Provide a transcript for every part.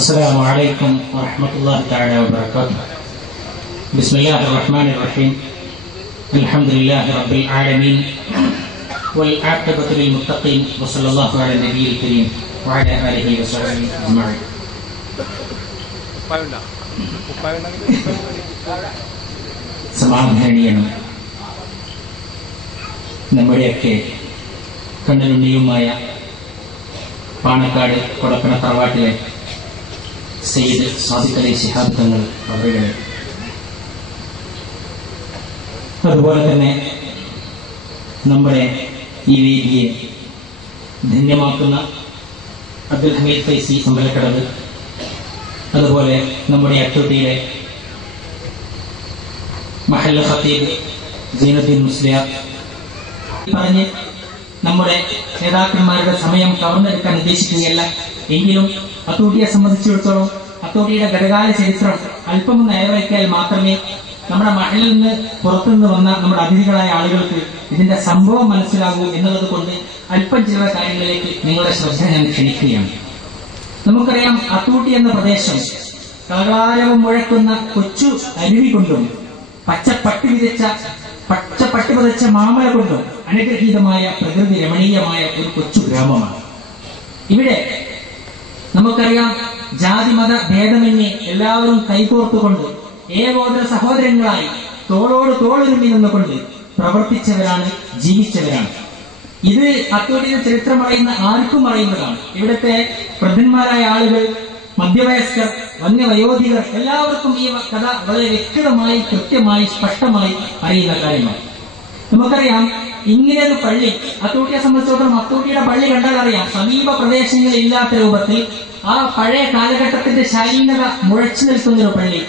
السلام عليكم ورحمة الله تعالى وبركاته. بسم الله الرحمن الرحيم. الحمد لله رب العالمين والعاقبة للمتقين وصلى الله على النبي الكريم وعلى آله وصحبه أجمعين. സമാധാനീയനും നമ്മുടെയൊക്കെ കണ്ണനുണ്ണിയുമായ പാണക്കാട് കൊടക്കണ തറവാട്ടിലെ സയ്യിദ് സാദിഖ് അലി ശിഹാബ് തങ്ങൾ അവരുടെ, അതുപോലെ തന്നെ നമ്മുടെ ഈ വേദിയെ ധന്യമാക്കുന്ന അബ്ദുൽ ഹമീദ് ഫൈസി അമ്പലക്കടവ്, അതുപോലെ നമ്മുടെ അട്ടൂട്ടിയിലെ മഹല്ല് ഖത്തീബ് സീനുദ്ദീൻ മുസ്ലിയാർ പറഞ്ഞ് നമ്മുടെ നേതാക്കന്മാരുടെ സമയം കവർന്നെടുക്കാൻ ഉദ്ദേശിക്കുകയല്ല. എങ്കിലും അത്തൂട്ടിയെ സംബന്ധിച്ചിടത്തോളം അത്തൂട്ടിയുടെ ഗതകാല ചരിത്രം അല്പമൊന്ന് അയവയ്ക്കാൽ മാത്രമേ നമ്മുടെ മഹലിൽ നിന്ന് പുറത്തുനിന്ന് വന്ന നമ്മുടെ അതിഥികളായ ആളുകൾക്ക് ഇതിന്റെ സംഭവം മനസ്സിലാകൂ എന്നുള്ളത് കൊണ്ട് അല്പം ചില കാര്യങ്ങളിലേക്ക് നിങ്ങളുടെ ശ്രദ്ധ ഞാൻ ക്ഷണിക്കുകയാണ്. നമുക്കറിയാം, അത്തൂട്ടി എന്ന പ്രദേശം കളകളാരവം മുഴക്കുന്ന കൊച്ചു അരുവി കൊണ്ടും പച്ചപ്പട്ടി വിതച്ച മാമല കൊണ്ടും അനുഗ്രഹീതമായ പ്രകൃതി രമണീയമായ ഒരു കൊച്ചു ഗ്രാമമാണ്. ഇവിടെ നമുക്കറിയാം, ജാതിമത ഭേദമന്യേ എല്ലാവരും കൈകോർത്തുകൊണ്ട് ഏകോദര സഹോദരങ്ങളായി തോളോട് തോളൊരുമി നിന്നുകൊണ്ട് പ്രവർത്തിച്ചവരാണ്, ജീവിച്ചവരാണ്. ഇത് അത്തൂട്ടിയുടെ ചരിത്രം അറിയുന്ന ആർക്കും അറിയുന്നതാണ്. ഇവിടുത്തെ വൃദ്ധന്മാരായ ആളുകൾ, മധ്യവയസ്കർ, വന്യവയോധികർ എല്ലാവർക്കും ഈ കഥ വളരെ വ്യക്തമായി, കൃത്യമായി, സ്പഷ്ടമായി അറിയുന്ന കാര്യമാണ്. നമുക്കറിയാം, ഇങ്ങനെ ഒരു പള്ളി അത്തൂട്ടിയെ സംബന്ധിച്ചിടത്തോളം അത്തൂട്ടിയുടെ പള്ളി കണ്ടാൽ അറിയാം, സമീപ പ്രദേശങ്ങളിൽ ഇല്ലാത്ത രൂപത്തിൽ ആ പഴയ കാലഘട്ടത്തിന്റെ ശാലീനത മുഴച്ചു നിൽക്കുന്ന ഒരു പള്ളി.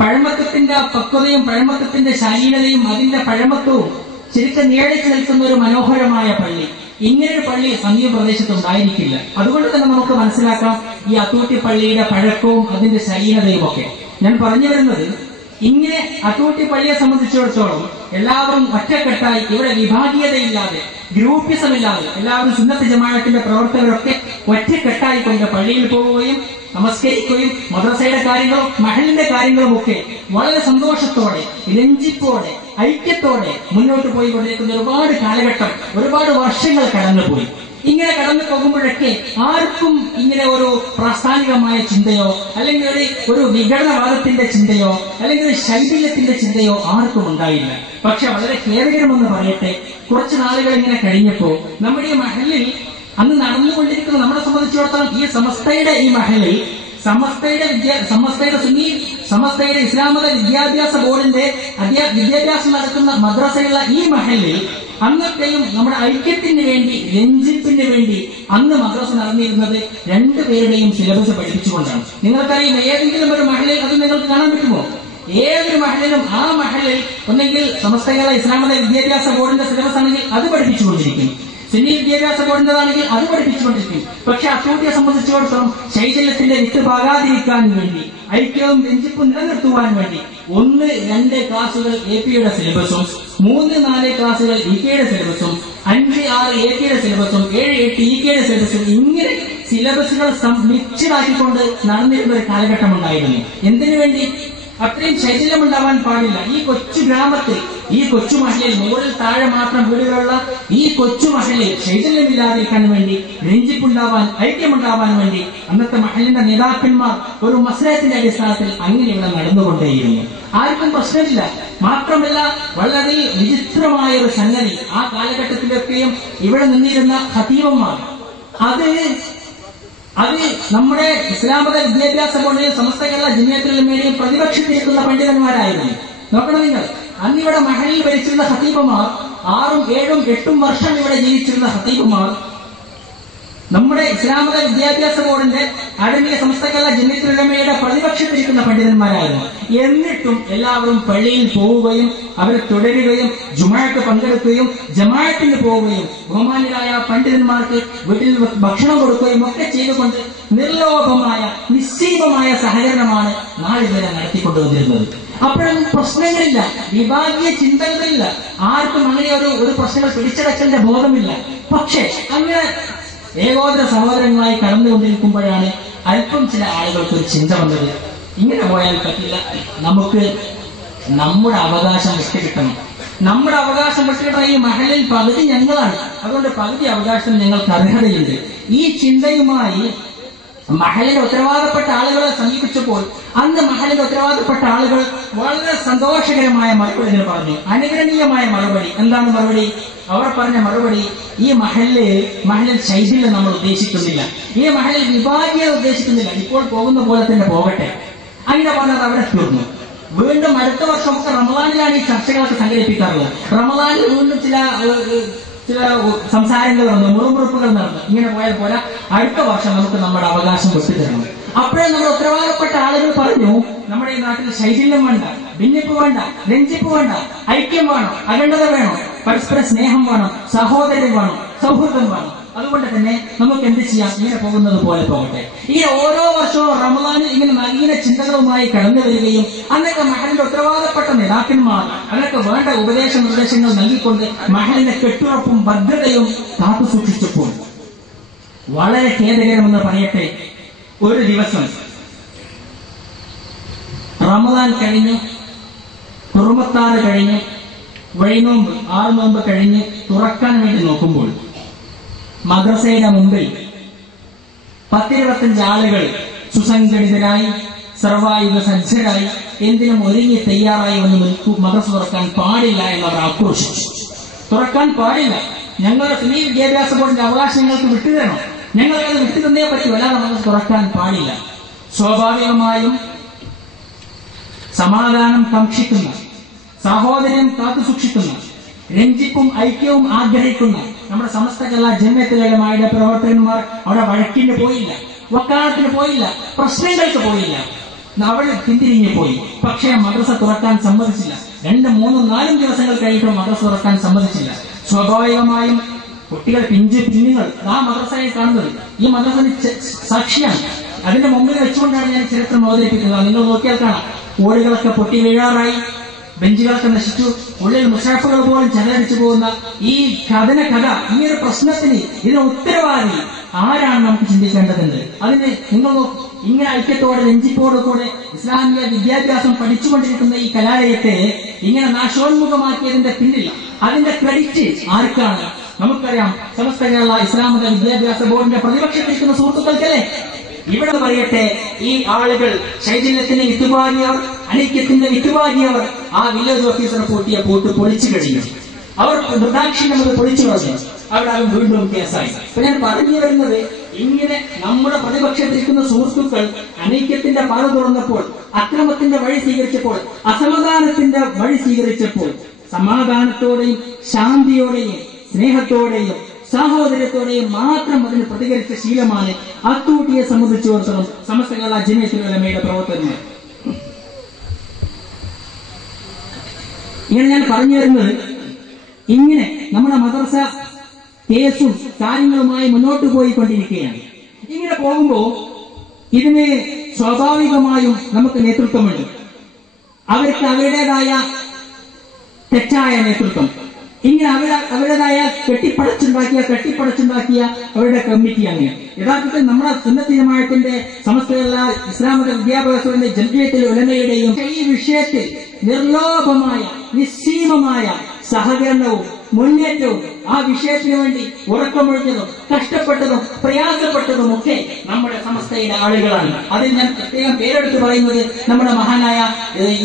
പഴമത്വത്തിന്റെ പക്വതയും പഴമത്വത്തിന്റെ ശാലീനതയും അതിന്റെ പഴമത്വവും ശരിക്കും നിഴലിച്ചു നിൽക്കുന്ന ഒരു മനോഹരമായ പള്ളി. ഇങ്ങനൊരു പള്ളി സമീപ പ്രദേശത്ത് ഉണ്ടായിരിക്കില്ല. അതുകൊണ്ട് തന്നെ നമുക്ക് മനസ്സിലാക്കാം ഈ അത്തൂട്ടി പള്ളിയുടെ പഴക്കവും അതിന്റെ ശാലീനതയും ഒക്കെ. ഞാൻ പറഞ്ഞു വരുന്നത്, ഇങ്ങനെ അത്തൂട്ടി പള്ളിയെ സംബന്ധിച്ചിടത്തോളം എല്ലാവരും ഒറ്റക്കെട്ടായി, ഇവിടെ വിഭാഗീയതയില്ലാതെ, ഗ്രൂപ്പിസമില്ലാതെ എല്ലാവരും സുന്നത്ത് ജമാഅത്തിന്റെ പ്രവർത്തകരൊക്കെ ഒറ്റക്കെട്ടായിക്കൊണ്ട് പള്ളിയിൽ പോവുകയും നമസ്കരിക്കുകയും മദ്രസയുടെ കാര്യങ്ങളും മഹലിന്റെ കാര്യങ്ങളും ഒക്കെ വളരെ സന്തോഷത്തോടെ, രഞ്ജിപ്പോടെ, ഐക്യത്തോടെ മുന്നോട്ട് പോയിക്കൊണ്ടിരിക്കുന്ന ഒരുപാട് കാലഘട്ടം, ഒരുപാട് വർഷങ്ങൾ കടന്നുപോയി. ഇങ്ങനെ കടന്നു പോകുമ്പോഴൊക്കെ ആർക്കും ഇങ്ങനെ ഒരു പ്രാസ്ഥാനികമായ ചിന്തയോ അല്ലെങ്കിൽ ഒരു വിഘടനവാദത്തിന്റെ ചിന്തയോ അല്ലെങ്കിൽ ഒരു ശൈഥില്യത്തിന്റെ ചിന്തയോ ആർക്കും ഉണ്ടായില്ല. പക്ഷെ വളരെ ഖേദകരമെന്ന് പറയട്ടെ, കുറച്ചു നാളുകൾ ഇങ്ങനെ കഴിഞ്ഞപ്പോ നമ്മുടെ ഈ മഹലിൽ അന്ന് നടന്നുകൊണ്ടിരിക്കുന്ന, നമ്മളെ സംബന്ധിച്ചിടത്തോളം ഈ സമസ്തയുടെ ഈ മഹലിൽ സമസ്തയുടെ ഇസ്ലാമത വിദ്യാഭ്യാസ ബോർഡിന്റെ വിദ്യാഭ്യാസം നടക്കുന്ന മദ്രസയുള്ള ഈ മഹലിൽ അന്നത്തെയും നമ്മുടെ ഐക്യത്തിന് വേണ്ടി, രഞ്ജിപ്പിന് വേണ്ടി അന്ന് മദ്രസ നടന്നിരുന്നത് രണ്ടുപേരുടെയും സിലബസ് പഠിപ്പിച്ചുകൊണ്ടാണ്. നിങ്ങൾക്കറിയാം, ഏതെങ്കിലും ഒരു മഹലിൽ അത് നിങ്ങൾക്ക് കാണാൻ പറ്റുമോ? ഏതൊരു മഹലിലും ആ മഹലിൽ ഒന്നെങ്കിൽ സമസ്തയുള്ള ഇസ്ലാമത വിദ്യാഭ്യാസ ബോർഡിന്റെ സിലബസ് ആണെങ്കിൽ അത് പഠിപ്പിച്ചുകൊണ്ടിരിക്കും, സുന്നി വിദ്യാഭ്യാസ ബോർഡിന്റേതാണെങ്കിൽ അത് പഠിപ്പിച്ചുകൊണ്ടിരിക്കും. പക്ഷെ അത്തൂട്ടിയെ സംബന്ധിച്ചിടത്തോളം ശൈഥില്യത്തിന്റെ വിത്ത് പാകാതിരിക്കാൻ വേണ്ടി, ഐക്യവും രഞ്ജിപ്പും നിലനിർത്തുവാൻ വേണ്ടി 1-2 ക്ലാസുകൾ എപിയുടെ സിലബസും, 3-4 ക്ലാസുകൾ ഇകെയുടെ സിലബസും, 5-6 എപിയുടെ സിലബസും, 7-8 ഇകെയുടെ സിലബസും, ഇങ്ങനെ സിലബസുകൾ മിക്സ്ഡാക്കിക്കൊണ്ട് നടന്നിരുന്ന ഒരു കാലഘട്ടം ഉണ്ടായിരുന്നു. എന്തിനു വേണ്ടി? അത്രയും ശൈഥില്യം ഉണ്ടാവാൻ പാടില്ല. ഈ കൊച്ചു ഗ്രാമത്തിൽ, ഈ കൊച്ചു മഹലിൽ, മുകളിൽ താഴെ മാത്രം വീടുകളുള്ള ഈ കൊച്ചു മഹലിൽ ശൈഥില്യമില്ലാതിരിക്കാൻ വേണ്ടി, രഞ്ജിപ്പുണ്ടാവാൻ, ഐക്യമുണ്ടാവാൻ വേണ്ടി അന്നത്തെ മഹലിന്റെ നേതാക്കന്മാർ ഒരു മസ്ലഹത്തിന്റെ അടിസ്ഥാനത്തിൽ അങ്ങനെ ഇവിടെ നടന്നുകൊണ്ടേയിരുന്നു. ആർക്കും പ്രശ്നമില്ല. മാത്രമല്ല, വളരെ വിചിത്രമായ ഒരു സംഗതി, ആ കാലഘട്ടത്തിലൊക്കെയും ഇവിടെ നിന്നിരുന്ന ഖതീബന്മാർ അത് നമ്മുടെ ഇസ്ലാമത വിദ്യാഭ്യാസ ബോർഡിലെയും സമസ്ത കേരള ജമിയത്തുൽ ഉലമയുടെയും പ്രതിപക്ഷത്തിരിക്കുന്ന പണ്ഡിതന്മാരായിരുന്നു. നോക്കണം നിങ്ങൾ, അന്നിവിടെ മഹലിൽ ഭരിച്ചിരുന്ന ഖതീബുമാർ, 6-7-8 വർഷം ഇവിടെ ജീവിച്ചിരുന്ന ഖതീബുമാർ നമ്മുടെ ഇസ്ലാമത വിദ്യാഭ്യാസ ബോർഡിന്റെ ആധുനിക സമസ്ത കേരള ജമിയത്തുൽ ഉലമയുടെ പ്രതിപക്ഷത്തിരിക്കുന്ന പണ്ഡിതന്മാരായിരുന്നു. എന്നിട്ടും എല്ലാവരും പള്ളിയിൽ പോവുകയും അവരെ തുടരുകയും ജുമാഅത്ത് പങ്കെടുക്കുകയും ജമാഅത്തിന് പോവുകയും ബഹുമാനികളായ പണ്ഡിതന്മാർക്ക് വീട്ടിൽ ഭക്ഷണം കൊടുക്കുകയും ഒക്കെ ചെയ്തുകൊണ്ട് നിർലോഭമായ, നിശ്ചയമായ സഹകരണമാണ് നാളിതുവരെ നടത്തിക്കൊണ്ടുവന്നിരുന്നത്. അപ്പോഴൊന്നും പ്രശ്നങ്ങളില്ല, വിഭാഗീയ ചിന്തകളില്ല, ആർക്കും അങ്ങനെ ഒരു പ്രശ്നങ്ങൾ പിടിച്ചടക്കലിന്റെ ബോധമില്ല. പക്ഷേ അങ്ങനെ ഏകോദര സഹോദരങ്ങളായി കടന്നുകൊണ്ടിരിക്കുമ്പോഴാണ് അല്പം ചില ആളുകൾക്ക് ഒരു ചിന്ത വന്നത്, ഇങ്ങനെ പോയാൽ പറ്റില്ല, നമുക്ക് നമ്മുടെ അവകാശം വിട്ടുകിട്ടണം. നമ്മുടെ അവകാശം വിട്ടുകിട്ടണം. ഈ മഹലിൽ പകുതി ഞങ്ങളാണ്, അതുകൊണ്ട് പകുതി അവകാശം ഞങ്ങൾക്ക് അർഹതയുണ്ട്. ഈ ചിന്തയുമായി മഹലിന്റെ ഉത്തരവാദപ്പെട്ട ആളുകളെ സമീപിച്ചപ്പോൾ അന്ന് മഹലിന്റെ ഉത്തരവാദപ്പെട്ട ആളുകൾ വളരെ സന്തോഷകരമായ മറുപടി പറഞ്ഞു. അനുകരണീയമായ മറുപടി. എന്താണ് മറുപടി? അവർ പറഞ്ഞ മറുപടി, ഈ മഹലിൽ ശൈഥില്യം നമ്മൾ ഉദ്ദേശിക്കുന്നില്ല, ഈ മഹലിൽ വിഭാഗീയത ഉദ്ദേശിക്കുന്നില്ല, ഇപ്പോൾ പോകുന്ന പോലെ തന്നെ പോകട്ടെ. അങ്ങനെ പറഞ്ഞത് അവിടെ തീർന്നു. വീണ്ടും അടുത്ത വർഷമൊക്കെ റമദാനിലാണ് ഈ ചർച്ചകളൊക്കെ സംഘടിപ്പിക്കാറുള്ളത്. റമദാനിൽ വീണ്ടും ചില സംസാരങ്ങൾ നടന്നു, മുറുമുറുപ്പുകൾ നടന്നു. ഇങ്ങനെ പോയാൽ പോലെ അടുത്ത വർഷം നമുക്ക് നമ്മുടെ അവകാശം വിട്ടുതരണം. അപ്പോഴേ നമ്മുടെ ഉത്തരവാദപ്പെട്ട ആളുകൾ പറഞ്ഞു, നമ്മുടെ ഈ നാട്ടിൽ ശൈഥില്യം വേണ്ട, ഭിന്നിപ്പ് വേണ്ട, രഞ്ജിപ്പ് വേണ്ട, ഐക്യം വേണം, അഖണ്ഡത വേണം, പരസ്പര സ്നേഹം വേണം, സഹോദര്യം വേണം, സൗഹൃദം വേണം. അതുകൊണ്ട് തന്നെ നമുക്ക് എന്ത് ചെയ്യാം, ഇങ്ങനെ പോകുന്നത് പോലെ പോകട്ടെ. ഈ ഓരോ വർഷവും റമദാനിൽ ഇങ്ങനെ നവീന ചിന്തകളുമായി കടന്നു വരികയും അന്നൊക്കെ മഹലിന്റെ ഉത്തരവാദപ്പെട്ട നേതാക്കന്മാർ അതൊക്കെ വേണ്ട ഉപദേശ നിർദ്ദേശങ്ങൾ നൽകിക്കൊണ്ട് മഹലിന്റെ കെട്ടുറപ്പും ഭദ്രതയും കാത്തു സൂക്ഷിച്ചപ്പോൾ വളരെ ഖേദകരമെന്ന് പറയട്ടെ, ഒരു ദിവസം റമദാൻ കഴിഞ്ഞ്, കുറുമത്താറ് കഴിഞ്ഞ്, വഴിനോമ്പ് 6 നോമ്പ് കഴിഞ്ഞ് തുറക്കാൻ വേണ്ടി നോക്കുമ്പോൾ മദ്രസയുടെ മുമ്പിൽ 10-25 ആളുകൾ സുസംഘടിതരായി സർവായുധ സജ്ജരായി എന്തിനും ഒരുങ്ങി തയ്യാറായി വന്ന് മദ്രസ തുറക്കാൻ പാടില്ല എന്നവർ ആക്രോശിച്ചു. തുറക്കാൻ പാടില്ല, ഞങ്ങളുടെ സ്ത്രീ വിദ്യാഭ്യാസ ബോർഡിന്റെ അവകാശം ഞങ്ങൾക്ക് വിട്ടുതരണം, ഞങ്ങൾക്കത് വിട്ടുതന്നേ പറ്റൂ, അല്ലാതെ മദ്രസ തുറക്കാൻ പാടില്ല. സ്വാഭാവികമായും സമാധാനം കാക്ഷിക്കുന്ന, സാഹോദര്യം കാത്തുസൂക്ഷിക്കുന്ന, രഞ്ജിപ്പും ഐക്യവും ആഗ്രഹിക്കുന്ന നമ്മുടെ സമസ്ത കേരള ജമിയത്തുലമായുടെ പ്രവർത്തകന്മാർ അവിടെ വഴക്കിന് പോയില്ല, വക്കാലത്തിന് പോയില്ല, പ്രശ്നങ്ങൾക്ക് പോയില്ല, അവിടെ പിന്തിരിഞ്ഞു പോയി. പക്ഷേ മദ്രസ തുറക്കാൻ സമ്മതിച്ചില്ല. 2, 3, 4 ദിവസങ്ങൾ കഴിഞ്ഞിട്ട് മദ്രസ തുറക്കാൻ സമ്മതിച്ചില്ല. സ്വാഭാവികമായും കുട്ടികൾ പിഞ്ചുങ്ങൾ ആ മദ്രസയെ കാണുന്നത് ഈ മദ്രസന് സാക്ഷിയാണ്. അതിന്റെ മുമ്പിൽ വെച്ചുകൊണ്ടാണ് ഞാൻ ചരിത്രം അവതരിപ്പിക്കുന്നത്. നിങ്ങൾ നോക്കിയാൽ കാണാം, ഓടുകളൊക്കെ പൊട്ടി വീഴാറായി, ബെഞ്ചുകളൊക്കെ നശിച്ചു, ഉള്ളിൽ മുഷാഫുകൾ പോലും ചെലവഴിച്ചു പോകുന്ന ഈ കഥ, ഈ ഒരു പ്രശ്നത്തിന് ഇതിന് ഉത്തരവാദി ആരാണ് നമുക്ക് ചിന്തിക്കേണ്ടതുണ്ട്. അതിന് നിങ്ങൾ ഇങ്ങനെ ഐക്യത്തോടെ രഞ്ജിപ്പോടെ കൂടെ ഇസ്ലാമിക വിദ്യാഭ്യാസം പഠിച്ചുകൊണ്ടിരിക്കുന്ന ഈ കലാലയത്തെ ഇങ്ങനെ നാശോന്മുഖമാക്കിയതിന്റെ പിന്നിൽ അതിന്റെ ക്രെഡിറ്റ് ആർക്കാണ്? നമുക്കറിയാം, സമസ്ത കേരള ഇസ്ലാമിക വിദ്യാഭ്യാസ ബോർഡിന്റെ പ്രതിപക്ഷത്തിരിക്കുന്ന സുഹൃത്തുക്കൾക്കല്ലേ. ഇവിടെ പറയട്ടെ, ഈ ആളുകൾ ശൈഥില്യത്തിന് വിറ്റുപാകിയവർ, അനൈക്യത്തിന്റെ വിറ്റുപാകിയവർ ആ വില്ലേജ് ഓഫീസറെ പൂട്ടിയ പൂട്ട് പൊളിച്ചു കഴിഞ്ഞു. അവർ നിർദാക്ഷിണ്യം അത് പൊളിച്ചു കളഞ്ഞു. അവിടെ അവൻ വീണ്ടും കേസായി. അപ്പൊ ഞാൻ പറഞ്ഞു വരുന്നത്, ഇങ്ങനെ നമ്മുടെ പ്രതിപക്ഷത്തിരിക്കുന്ന സുഹൃത്തുക്കൾ അനൈക്യത്തിന്റെ പാത തുറന്നപ്പോൾ, അക്രമത്തിന്റെ വഴി സ്വീകരിച്ചപ്പോൾ, അസമാധാനത്തിന്റെ വഴി സ്വീകരിച്ചപ്പോൾ, സമാധാനത്തോടെയും ശാന്തിയോടെയും സ്നേഹത്തോടെയും സാഹോദര്യത്തോടെയും മാത്രം അതിന് പ്രതികരിച്ച ശീലമാണ് അത്തൂട്ടിയെ സംബന്ധിച്ചിടത്തോളം സമസ്ത കേരള ജമിയത്തുലമയുടെ പ്രവർത്തകന്മാർ. ഇങ്ങനെ ഞാൻ പറഞ്ഞു വരുന്നത്, ഇങ്ങനെ നമ്മുടെ മദ്രസ കേസും കാര്യങ്ങളുമായി മുന്നോട്ട് പോയിക്കൊണ്ടിരിക്കുകയാണ്. ഇങ്ങനെ പോകുമ്പോൾ ഇതിന് സ്വാഭാവികമായും നമുക്ക് നേതൃത്വമുണ്ട്. അവർക്ക് അവരുടേതായ തെറ്റായ നേതൃത്വം, ഇങ്ങനെ അവരുടേതായ കെട്ടിപ്പടച്ചുണ്ടാക്കിയ അവരുടെ കമ്മിറ്റി. അങ്ങനെ യഥാർത്ഥത്തിൽ നമ്മുടെ സുന്നത്ത് ജമാഅത്തിന്റെ സമസ്ത കേരള ഇസ്ലാമിക വിദ്യാഭ്യാസത്തിന്റെ ജംഇയ്യത്തുൽ ഉലമയുടെയും ഈ വിഷയത്തിൽ നിർലോഭമായ നിസ്സീമമായ സഹകരണവും മുന്നേറ്റവും ആ വിഷയത്തിന് വേണ്ടി ഉറക്കമൊഴിഞ്ഞതും കഷ്ടപ്പെട്ടതും പ്രയാസപ്പെട്ടതും ഒക്കെ നമ്മുടെ സമസ്തയുടെ ആളുകളാണ്. അതിൽ ഞാൻ പ്രത്യേകം പേരെടുത്ത് പറയുന്നത് നമ്മുടെ മഹാനായ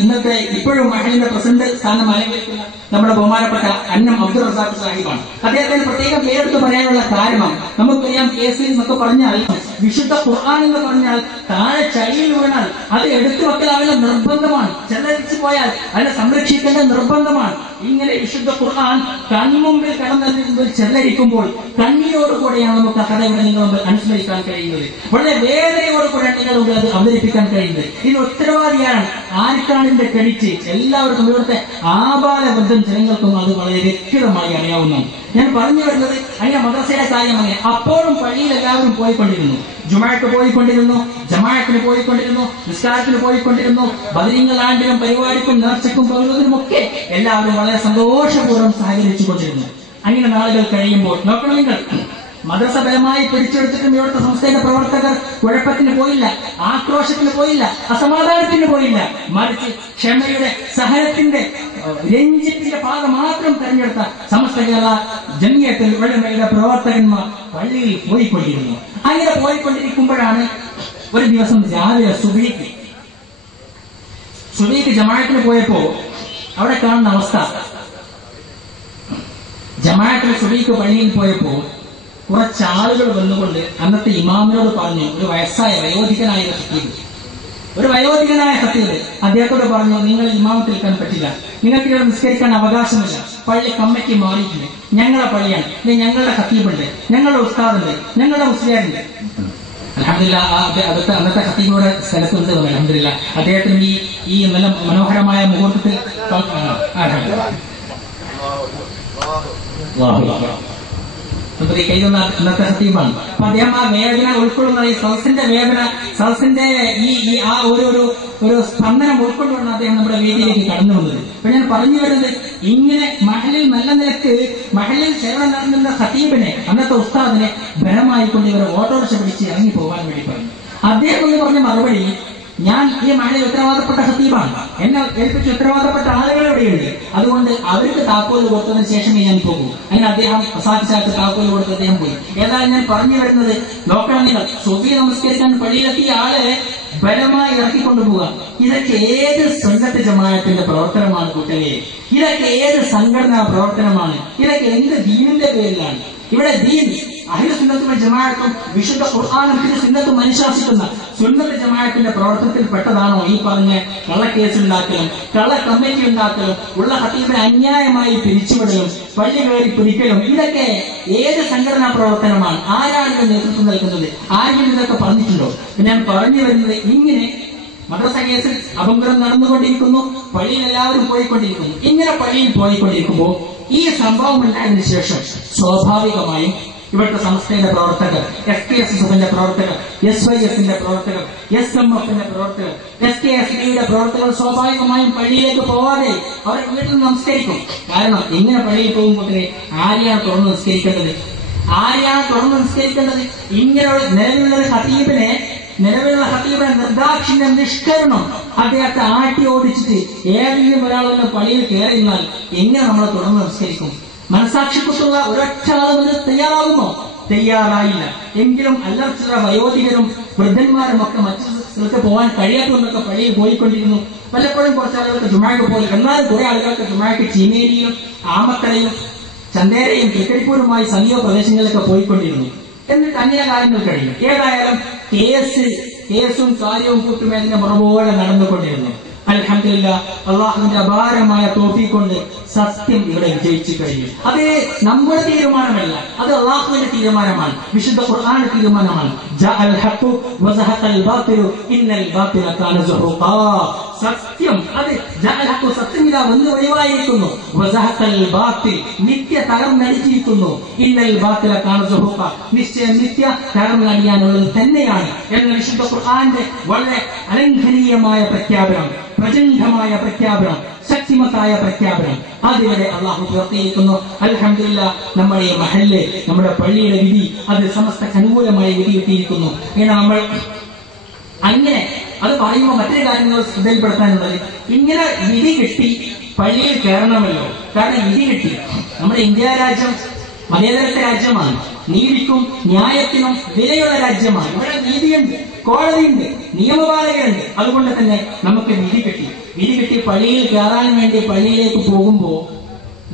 ഇന്നത്തെ ഇപ്പോഴും മഹലിന്റെ പ്രസിഡന്റ് സ്ഥാനം അലങ്കരിക്കുന്ന നമ്മുടെ ബഹുമാനപ്പെട്ട അന്നം അബ്ദുൾ റസാഖ് സാഹിബാണ്. അദ്ദേഹത്തിന് പ്രത്യേകം പേരെടുത്ത് പറയാനുള്ള കാരണം, നമുക്കറിയാം, കേസിൽ എന്നൊക്കെ പറഞ്ഞാൽ വിശുദ്ധ ഖുർആൻ എന്ന് പറഞ്ഞാൽ താഴെ ചളിയിൽ വീണാൽ അത് എടുത്തു വെക്കലാവുന്ന നിർബന്ധമാണ്. ചെലവഴിച്ചു പോയാൽ അതിനെ സംരക്ഷിക്കേണ്ട നിർബന്ധമാണ്. ഇങ്ങനെ വിശുദ്ധ ഖുർആൻ കൺമുമ്പിൽ കടന്നതിൽ ചെലവഴിക്കുമ്പോൾ കണ്ണീരോടുകൂടെയാണ് നമുക്ക് ആ കഥ ഇവിടെ നിങ്ങൾ മുമ്പിൽ അനുസ്മരിക്കാൻ കഴിയുന്നത്. വളരെ വേദനയോടുകൂടെയാണ് നിങ്ങൾ മുമ്പിൽ അത് അവതരിപ്പിക്കാൻ കഴിയുന്നത്. ഇതിന് ഉത്തരവാദിയാണ് ആർക്കാണ് ഇതിന്റെ ക്രെഡിറ്റ്? എല്ലാവർക്കും, ഇവിടുത്തെ ആബാലബദ്ധം ജനങ്ങൾക്കും അത് വളരെ വ്യക്തമായി അറിയാവുന്നതാണ്. ഞാൻ പറഞ്ഞു വരുന്നത്, അതിന്റെ മദ്രസയുടെ കാര്യം അങ്ങനെ. അപ്പോഴും പള്ളിയിൽ എല്ലാവരും പോയിക്കൊണ്ടിരുന്നു, ജുമാഅത്ത് പോയിക്കൊണ്ടിരുന്നു, ജമാഅത്തിന് പോയിക്കൊണ്ടിരുന്നു, നിസ്കാരത്തിന് പോയിക്കൊണ്ടിരുന്നു, ബദരീങ്ങളാണ്ടിനും പരിപാടിക്കും നേർച്ചയ്ക്കും പോകുന്നതിനുമൊക്കെ എല്ലാവരും വളരെ സന്തോഷപൂർവ്വം സഹകരിച്ചു കൊണ്ടിരുന്നു. അങ്ങനെ നാളുകൾ കഴിയുമ്പോൾ നോക്കണം നിങ്ങൾ, മദ്രസ ബലമായി പിടിച്ചെടുത്തിട്ടും ഇവിടുത്തെ സംസ്ഥാന പ്രവർത്തകർ കുഴപ്പത്തിന് പോയില്ല, ആക്രോശത്തിന് പോയില്ല, അസമാധാനത്തിന് പോയില്ല. മറിച്ച് ക്ഷമയുടെ, സഹനത്തിന്റെ, രഞ്ജിത്തിന്റെ പാത മാത്രം തെരഞ്ഞെടുത്ത സമസ്ത കേരള ജമിയത്തുൽ ഉലമയുടെ പ്രവർത്തകന്മാർ പള്ളിയിൽ പോയിക്കൊണ്ടിരുന്നു. അങ്ങനെ പോയിക്കൊണ്ടിരിക്കുമ്പോഴാണ് ഒരു ദിവസം രാവിലെ സുബഹിക്ക് ജമാഅത്തിന് പോയപ്പോ അവിടെ കാണുന്ന അവസ്ഥ, ജമാഅത്തിന് സുബഹിക്ക് പള്ളിയിൽ പോയപ്പോ കുറച്ചാളുകൾ വന്നുകൊണ്ട് അന്നത്തെ ഇമാമിനോട് പറഞ്ഞു, ഒരു വയോധികനായ ഖത്തീബ് അദ്ദേഹത്തോട് പറഞ്ഞു, നിങ്ങൾ ഇമാമത്ത് നിൽക്കാൻ പറ്റില്ല, നിങ്ങൾക്ക് ഇവിടെ നിസ്കരിക്കാൻ അവകാശമില്ല, പള്ളി കമ്മിറ്റി മാറിയിട്ടുണ്ട്, ഞങ്ങളെ പള്ളിയാണ്, ഞങ്ങളുടെ ഖത്തീബുണ്ട്, ഞങ്ങളുടെ ഉസ്താദുണ്ട്, ഞങ്ങളുടെ മുസ്ലിയാരുണ്ട്. അൽഹംദുലില്ലാഹ് അന്നത്തെ ഖത്തീബിയുടെ സ്ഥലത്തുണ്ട്. അൽഹംദുലില്ലാഹ് അദ്ദേഹത്തിന് ഈ നല്ല മനോഹരമായ മുഹൂർത്തത്തിൽ കൈതൊന്ന അന്നത്തെ ഖത്തീബാണ്. അപ്പൊ അദ്ദേഹം ആ വേദന ഉൾക്കൊള്ളുന്ന, ഈ സദസ്സിന്റെ വേദന, സദസ്സിന്റെ ഈ ആ ഒരു സ്പന്ദനം ഉൾക്കൊണ്ടുകൊണ്ടാണ് അദ്ദേഹം നമ്മുടെ വേദിയിലേക്ക് കടന്നു വന്നത്. അപ്പൊ ഞാൻ പറഞ്ഞു വരുന്നത്, ഇങ്ങനെ മഹലിൽ നല്ല നിലക്ക് മഹലിൽ സേവനം നടത്തുന്ന ഖത്തീബിനെ, അന്നത്തെ ഉസ്താദിനെ ബലമായിക്കൊണ്ട് ഇവരെ ഓട്ടോറിക്ഷ പിടിച്ച് ഇറങ്ങി പോകാൻ വേണ്ടി പറഞ്ഞു. അദ്ദേഹം എന്ന് പറഞ്ഞ മറുപടി, ഞാൻ ഈ മഹലിൽ ഉത്തരവാദപ്പെട്ട ഖത്തീബാണ്, എന്നെ ഏൽപ്പിച്ച് ഉത്തരവാദപ്പെട്ട ആളുകൾ ഇവിടെയുണ്ട്, അതുകൊണ്ട് അവർക്ക് താക്കോല് കൊടുത്തതിന് ശേഷമേ ഞാൻ പോകൂ. അങ്ങനെ അദ്ദേഹം അസാധിച്ചാക്ക് താക്കോല് കൊടുത്ത് അദ്ദേഹം പോയി. ഏതായാലും ഞാൻ പറഞ്ഞു വരുന്നത്, നോക്കണം, നിങ്ങൾ സുബഹി നമസ്കരിക്കാൻ പള്ളിയിലെത്തിയ ആളെ ബലമായി ഇറക്കിക്കൊണ്ടുപോവുക, ഇതൊക്കെ ഏത് സുന്നത്ത് ജമാഅത്തിന്റെ പ്രവർത്തനമാണ് കൂട്ടരെ? ഇതൊക്കെ ഏത് സംഘടനാ പ്രവർത്തനമാണ്? ഇതൊക്കെ എന്ത് ദീനിന്റെ പേരിലാണ്? ഇവിടെ ദീൻ അഹ്ലു സുന്നത്തുൽ ജമാഅത്തും വിശുദ്ധ ഖുർആനും സുന്നത്തും അനുശാസിക്കുന്ന സുന്നത്ത് ജമാഅത്തിന്റെ പ്രവർത്തനത്തിൽ പെട്ടതാണോ ഈ പറഞ്ഞ കള്ളക്കേസുണ്ടാക്കലും, കള്ള കമ്മിറ്റി ഉണ്ടാക്കലും, ഉള്ള ഖത്തീബിനെ അന്യായമായി പിരിച്ചുവിടലും, പള്ളി കയറി പിരിക്കലും? ഇതൊക്കെ ഏത് സംഘടനാ പ്രവർത്തനമാണ്? ആരാണ് നേതൃത്വം നൽകുന്നത്? ആരും ഇതൊക്കെ പറഞ്ഞിട്ടുണ്ടോ? ഞാൻ പറഞ്ഞു വരുന്നത്, ഇങ്ങനെ മദ്രസ കേസിൽ അപകടം നടന്നുകൊണ്ടിരിക്കുന്നു, പള്ളിയിൽ എല്ലാവരും പോയിക്കൊണ്ടിരിക്കുന്നു. ഇങ്ങനെ പള്ളിയിൽ പോയിക്കൊണ്ടിരിക്കുമ്പോൾ ഈ സംഭവം ഉണ്ടായതിനു ശേഷം സ്വാഭാവികമായും ഇവിടുത്തെ സംസ്ഥയുടെ പ്രവർത്തകർ, FPSSന്റെ പ്രവർത്തകർ, SYSന്റെ പ്രവർത്തകർ, SMFന്റെ പ്രവർത്തകർ, SKSDയുടെ പ്രവർത്തകർ സ്വാഭാവികമായും പള്ളിയിലേക്ക് പോവാതെ അവർ വീട്ടിൽ നമസ്കരിക്കും. കാരണം ഇങ്ങനെ പള്ളിയിൽ പോകുമ്പോൾ ആരെയാണ് തുറന്ന് നിസ്കരിക്കേണ്ടത്? ഇങ്ങനെ നിലവിലുള്ള ഖത്തീബിനെ നിർദാക്ഷിണ്യ നിഷ്കരണം അദ്ദേഹത്തെ ആട്ടി ഓടിച്ചിട്ട് ഏതെങ്കിലും ഒരാളൊന്ന് പള്ളിയിൽ കയറിയിരുന്നാൽ എങ്ങനെ നമ്മളെ തുറന്ന് നമസ്കരിക്കും? മനസാക്ഷിക്കുള്ള ഒരൊറ്റ ആളും തയ്യാറാകുമോ? തയ്യാറായില്ല. എങ്കിലും അല്ലറച്ചില്ല വയോധികരും വൃദ്ധന്മാരും ഒക്കെ മറ്റു സ്ഥലത്ത് പോകാൻ കഴിയാത്തവരൊക്കെ പള്ളിയിൽ പോയിക്കൊണ്ടിരുന്നു. പലപ്പോഴും കുറച്ച് ആളുകൾക്ക് ജുമാക്ക് പോയി, എന്നാലും കുറെ ആളുകൾക്ക് ജുമാക്ക് ചീമേരിയിലും ആമത്തലയും ചന്തേരയും തൃക്കരിപ്പൂരുമായി സമീപ പ്രദേശങ്ങളിലൊക്കെ പോയിക്കൊണ്ടിരുന്നു. എന്നിട്ട് അങ്ങനെ കാര്യങ്ങൾ കഴിയും. ഏതായാലും കേസും കാര്യവും കൂട്ടുമേതിന്റെ പുറപോലെ നടന്നുകൊണ്ടിരുന്നു. അൽഹംദുലില്ലാഹ് അള്ളാഹുവിന്റെ അപാരമായ തൗഫീഖ് കൊണ്ട് സത്യം ഇവിടെ വിജയിച്ചു കഴിഞ്ഞു. അത് നമ്മുടെ തീരുമാനമല്ല, അത് അള്ളാഹുവിന്റെ തീരുമാനമാണ്, വിശുദ്ധ ഖുർആന്റെ തീരുമാനമാണ്. ജഅൽ ഹഖു വസഹഖൽ ബാതിലു ഇന്നൽ ബാതില കാന സഹൂഖാ. സത്യം അത് ജഅൽ ഹഖു, സത്യം ഇതാ വന്ന് ഒഴിവായിരിക്കുന്നു. വസഹഖൽ ബാതിൽ, നിത്യ തകർന്നടിച്ചിരിക്കുന്നു. ഇന്നൽ ബാതില കാന സഹൂഖാ, നിശ്ചയം നിത്യ തകർന്നടിയാനുള്ളത് തന്നെയാണ് എന്ന വിശുദ്ധ ഖുർആന്റെ വളരെ അലംഘനീയമായ പ്രഖ്യാപനം, പ്രചണ്ഡമായ പ്രഖ്യാപനം, ശക്തിമത്തായ പ്രഖ്യാപനം അതിവിടെ അള്ളാഹു പുറത്തിയിരിക്കുന്നു. അൽഹംദുലില്ലാഹ് നമ്മുടെ മഹല്ല്, നമ്മുടെ പള്ളിയുടെ വിധി അത് സമസ്തക്ക് അനുകൂലമായ വിധി കിട്ടിയിരിക്കുന്നു. ഇങ്ങനെ നമ്മൾ അങ്ങനെ അത് പറയുമ്പോൾ മറ്റൊരു കാര്യങ്ങൾ ശ്രദ്ധയിൽപ്പെടുത്താനുള്ളത്, ഇങ്ങനെ വിധി കിട്ടി പള്ളിയിൽ കയറണമല്ലോ. കാരണം വിധി കിട്ടി. നമ്മുടെ ഇന്ത്യ രാജ്യം മതേതരത്തെ രാജ്യമാണ്, നീതിക്കും ന്യായത്തിനും വിലയുള്ള രാജ്യമാണ്. ഇവിടെ നീതിയുണ്ട്, കോടതിയുണ്ട്, നിയമപാലകരുണ്ട്. അതുകൊണ്ട് തന്നെ നമുക്ക് വിധി കിട്ടി പള്ളിയിൽ കയറാൻ വേണ്ടി പള്ളിയിലേക്ക് പോകുമ്പോ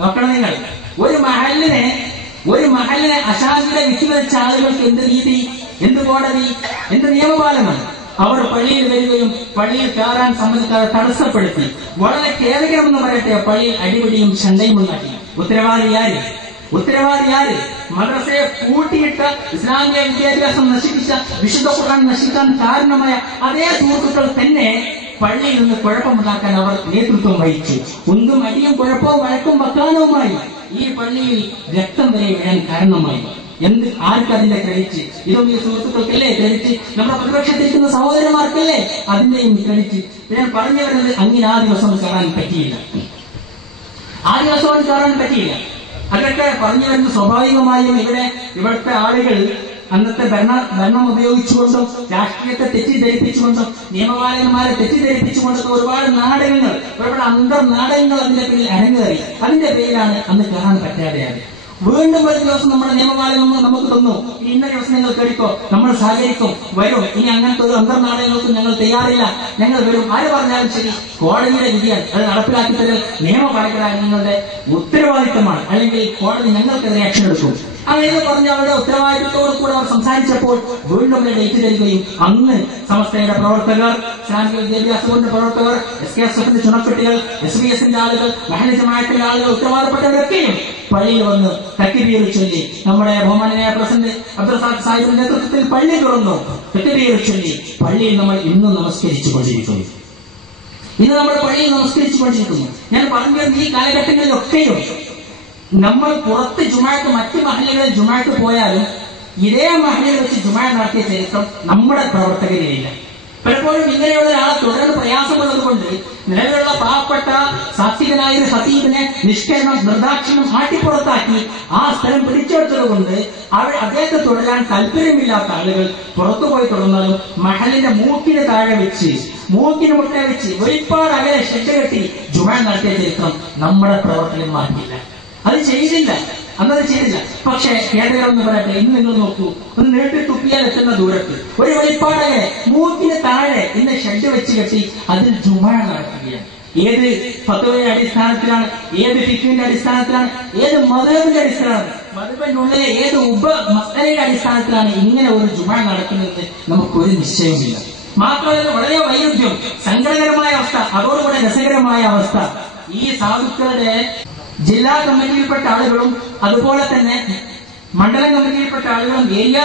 നോക്കണം നിങ്ങൾ, ഒരു മഹലിനെ അശാന്തിയുടെ വിട്ടുവെച്ച ആളുകൾക്ക് എന്ത് നീതി, എന്ത് കോടതി, എന്ത് നിയമപാലനം? അവർ പള്ളിയിൽ വരികയും പള്ളിയിൽ കയറാൻ സംബന്ധിക്കാതെ തടസ്സപ്പെടുത്തി. വളരെ ഖേദകരമെന്ന് പറയട്ടെ, പള്ളിയിൽ അടിപിടിയും ശണ്ടയും ഉണ്ടാക്കി. ഉത്തരവാദി ആര്? മദ്രസയെ കൂട്ടിയിട്ട, ഇസ്ലാമിക വിദ്യാഭ്യാസം നശിപ്പിച്ച, വിശുദ്ധ ഖുർആൻ നശിക്കാൻ കാരണമായ അതേ സുഹൃത്തുക്കൾ തന്നെ പള്ളിയിൽ നിന്ന് കുഴപ്പമുണ്ടാക്കാൻ അവർ നേതൃത്വം വഹിച്ചു. ഒന്നും അടിയും കുഴപ്പവും വഴക്കും വക്കാനവുമായി ഈ പള്ളിയിൽ രക്തം വരെ വീഴാൻ കാരണമായി. ആർക്കതിന്റെ ക്രെഡിറ്റ്? ഇതൊന്നും ഈ സുഹൃത്തുക്കൾക്കല്ലേ ക്രെഡിറ്റ്? നമ്മുടെ പ്രതിപക്ഷത്തിരിക്കുന്ന സഹോദരന്മാർക്കല്ലേ അതിന്റെയും ക്രെഡിറ്റ്? ഞാൻ പറഞ്ഞു വരുന്നത്, അങ്ങനെ ആ ദിവസം കയറാൻ പറ്റിയില്ല. അതൊക്കെ പറഞ്ഞു വരുന്ന സ്വാഭാവികമായും ഇവിടുത്തെ ആളുകൾ അന്നത്തെ ഭരണം ഉപയോഗിച്ചുകൊണ്ടും രാഷ്ട്രീയത്തെ തെറ്റിദ്ധരിപ്പിച്ചുകൊണ്ടും നിയമപാലകന്മാരെ തെറ്റിദ്ധരിപ്പിച്ചുകൊണ്ടൊക്കെ ഒരുപാട് നാടകങ്ങൾ, ഒരുപാട് അന്തർനാടകങ്ങൾ അതിന്റെ പേരിൽ അരങ്ങേറി. അതിന്റെ പേരിലാണ് അന്ന് കാണാൻ പറ്റാതെയായത്. വീണ്ടും ഒരു ദിവസം നമ്മുടെ നിയമപാലകന്മാർ നമുക്ക് തന്നു, ഇന്ന ദിവസം നിങ്ങൾ കേൾക്കോ, നമ്മൾ സഹകരിക്കും, വരും, ഇനി അങ്ങനത്തെ ഒരു അന്തർനാടകങ്ങൾക്കും ഞങ്ങൾ തയ്യാറില്ല, ഞങ്ങൾ വരും, ആര് പറഞ്ഞാലും ശരി കോടതിയുടെ വിധിയാണ്, അത് നടപ്പിലാക്കി തരൽ നിയമപാലകരായ നിങ്ങളുടെ ഉത്തരവാദിത്തമാണ്, അല്ലെങ്കിൽ കോടതി ഞങ്ങൾക്കെതിരെ ആക്ഷൻ എടുക്കും. അങ്ങനെ പറഞ്ഞ അവരുടെ ഉത്തരവാദിത്തത്തോടു കൂടെ അവർ സംസാരിച്ചപ്പോൾ വീണ്ടും അവരെ ഡേറ്റ് തരികയും അന്ന് സമസ്തയുടെ പ്രവർത്തകർ, ഇസ്ലാമിക വിദ്യാഭ്യാസ ബോർഡിന്റെ പ്രവർത്തകർ, SKSFന്റെ ചുണക്കുട്ടികൾ, SBSന്റെ ആളുകൾ, മഹല്ല് ജമാഅത്തിന്റെ ആളുകൾ, ഉത്തരവാദപ്പെട്ടവരൊക്കെയും പള്ളിയിൽ വന്ന് തക്ബീർ ചൊല്ലി നമ്മുടെ ബഹുമാനനായ പ്രസിഡന്റ് അബ്ദുൽ റസാഖ് സാഹിബിന്റെ നേതൃത്വത്തിൽ പള്ളി തുറന്നു. തക്ബീർ ചൊല്ലി പള്ളിയിൽ നമ്മൾ ഇന്നും നമസ്കരിച്ചു കൊണ്ടിരിക്കുന്നു. ഇന്ന് നമ്മൾ പള്ളിയിൽ നമസ്കരിച്ചു കൊണ്ടിരിക്കുന്നു. ഞാൻ പറഞ്ഞത് ഈ കാലഘട്ടങ്ങളിലൊക്കെയും നമ്മൾ പുറത്ത് ജുമാഅത്ത്, മറ്റ് മഹല്ലുകളിൽ ജുമാഅത്ത് പോയാലും ഇതേ മഹല്ലിൽ വെച്ച് ജുമാഅത്ത് നടത്തിയ ചരിത്രം നമ്മുടെ പ്രവർത്തകരിലില്ല. പലപ്പോഴും ഇങ്ങനെയുള്ള ഒരാളെ തുടർന്ന് പ്രയാസമുള്ളത് കൊണ്ട് നിലവിലുള്ള പാവപ്പെട്ട സാത്വികനായ ഒരു ഖതീബിനെ നിഷ്കരണം, നിർദാക്ഷിണ്യം ആട്ടിപ്പുറത്താക്കി ആ സ്ഥലം പിടിച്ചെടുത്തത് കൊണ്ട് അദ്ദേഹത്തെ തുടരാൻ താല്പര്യമില്ലാത്ത ആളുകൾ പുറത്തുപോയി തുടർന്നാലും മഹലിന്റെ മൂക്കിന് താഴെ വെച്ച്, മൂക്കിന് മുട്ട വെച്ച് ഒരുപാട് അകലെ ഷെഡ് കെട്ടി ജുമാഅത്ത് നടത്തിയ ചരിത്രം നമ്മുടെ പ്രവർത്തകന്മാർക്കില്ല. അത് ചെയ്തില്ല, അന്നത് ചെയ്തില്ല. പക്ഷേ കേരളം പറയട്ടെ, ഇന്ന് നിങ്ങൾ നോക്കൂ, ഒന്ന് നീട്ടി തുപ്പിയാൽ എത്തുന്ന ദൂരത്ത് ഒരു വെളിപ്പാടകലെ മൂക്കിന് താഴെ ഇന്ന് ഷെഡ് വെച്ച് കെട്ടി അതിൽ ജുമാഅത്ത് നടത്തുകയാണ്. ഏത് ഫത്വയുടെ അടിസ്ഥാനത്തിലാണ്, ഏത് ഫിഖിന്റെ അടിസ്ഥാനത്തിലാണ്, ഏത് മദ്ഹബിന്റെ അടിസ്ഥാനത്തിലാണ്, മദ്ഹബിനുള്ളിലെ ഏത് മസ്അലയുടെ അടിസ്ഥാനത്തിലാണ് ഇങ്ങനെ ഒരു ജുമാഅത്ത് നടത്തുന്നത് നമുക്കൊരു നിശ്ചയമില്ല. മാത്രമല്ല വളരെ വൈരുദ്ധ്യം, സങ്കടകരമായ അവസ്ഥ, അതോടുകൂടെ രസകരമായ അവസ്ഥ. ഈ സാധുക്കളുടെ ജില്ലാ കമ്മിറ്റിയിൽപ്പെട്ട ആളുകളും അതുപോലെ തന്നെ മണ്ഡലം കമ്മിറ്റിയിൽപ്പെട്ട ആളുകളും ഏരിയ